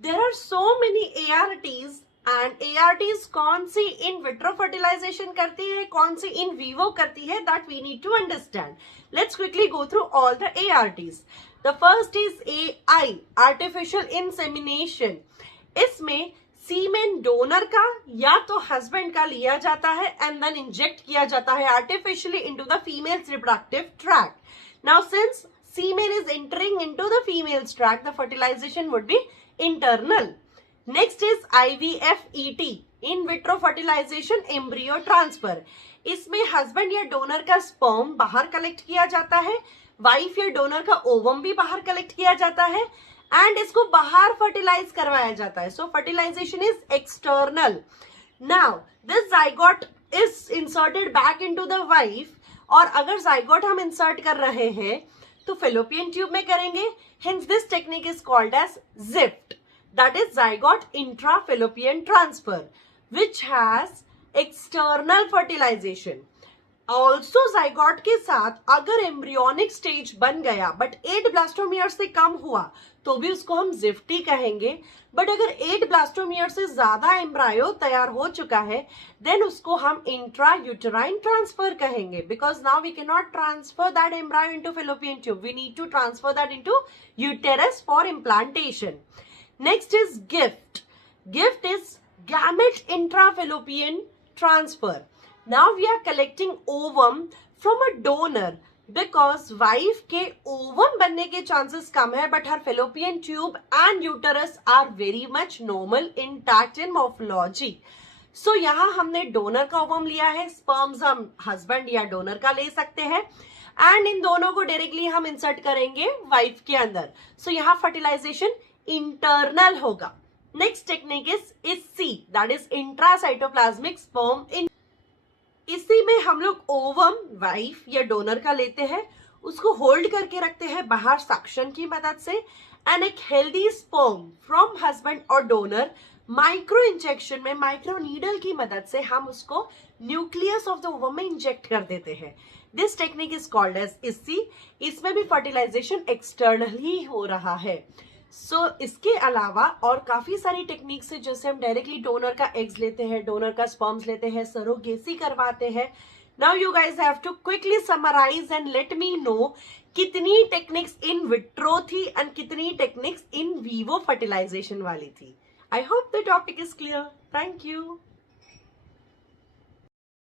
There are so many ARTs and ARTs कौन सी in vitro fertilisation करती है, कौन सी इन वीवो करती है, that we need to understand. Let's quickly go through all the ARTs. The first is AI, artificial insemination. इसमें semen donor का या तो हस्बैंड का लिया जाता है एंड देन इंजेक्ट किया जाता है artificially into the females reproductive tract. Now since semen is entering into the female's tract, the fertilization would be internal. Next is IVF-ET, in vitro fertilization embryo transfer. इसमें husband या donor का sperm बाहर collect किया जाता है, wife या donor का ovum भी बाहर कलेक्ट किया जाता है एंड इसको बाहर फर्टिलाइज करवाया जाता है. So fertilisation is external. Now this zygote is inserted back into the wife, और अगर जाइगोट हम इंसर्ट कर रहे हैं तो फेलोपियन ट्यूब में करेंगे. Hence this technique is called as ZIFT, that is zygote intrafallopian transfer, which has external fertilisation. Also zygote के साथ अगर एम्ब्रियोनिक स्टेज बन गया बट 8 ब्लास्टोमियर से कम हुआ तो भी उसको हम ZIFT ही कहेंगे. बट अगर 8 ब्लास्टोमियर से ज्यादा एम्ब्रायो तैयार हो चुका है देन उसको हम इंट्रा यूटेराइन ट्रांसफर कहेंगे, because now we can not transfer that embryo into fallopian tube, we need to transfer that into uterus for implantation. Next is GIFT. GIFT is gamete intrafallopian transfer. Now we are collecting ovum from a donor because wife के ovum बनने के chances कम है but her fallopian tube and uterus are very much normal, intact in morphology. So यहाँ हमने donor का ovum लिया है, sperms हम husband या donor का ले सकते हैं and इन दोनों को directly हम insert करेंगे wife के अंदर. So यहाँ fertilization internal होगा. Next technique is ISSI, that is intracytoplasmic sperm. इसी में हम लोग ओवम वाइफ या डोनर का लेते हैं, उसको होल्ड करके रखते हैं बाहर सक्शन की मदद से, एंड एक हेल्दी स्पर्म फ्रॉम हस्बैंड और डोनर माइक्रो इंजेक्शन में माइक्रो नीडल की मदद से हम उसको न्यूक्लियस ऑफ द ओवम में इंजेक्ट कर देते हैं. This technique is called as ISSI. इसमें भी फर्टिलाइजेशन एक्सटर्नल ही हो रहा है. सो इसके अलावा और काफी सारी टेक्निक्स है, जैसे हम डायरेक्टली डोनर का एग्स लेते हैं, डोनर का स्पर्म्स लेते हैं, सरोगेसी करवाते हैं. Now you guys have to quickly summarise and let me know कितनी टेक्निक्स इन विट्रो थी एंड कितनी टेक्निक्स इन वीवो फर्टिलाइजेशन वाली थी. I hope the topic is clear. Thank you.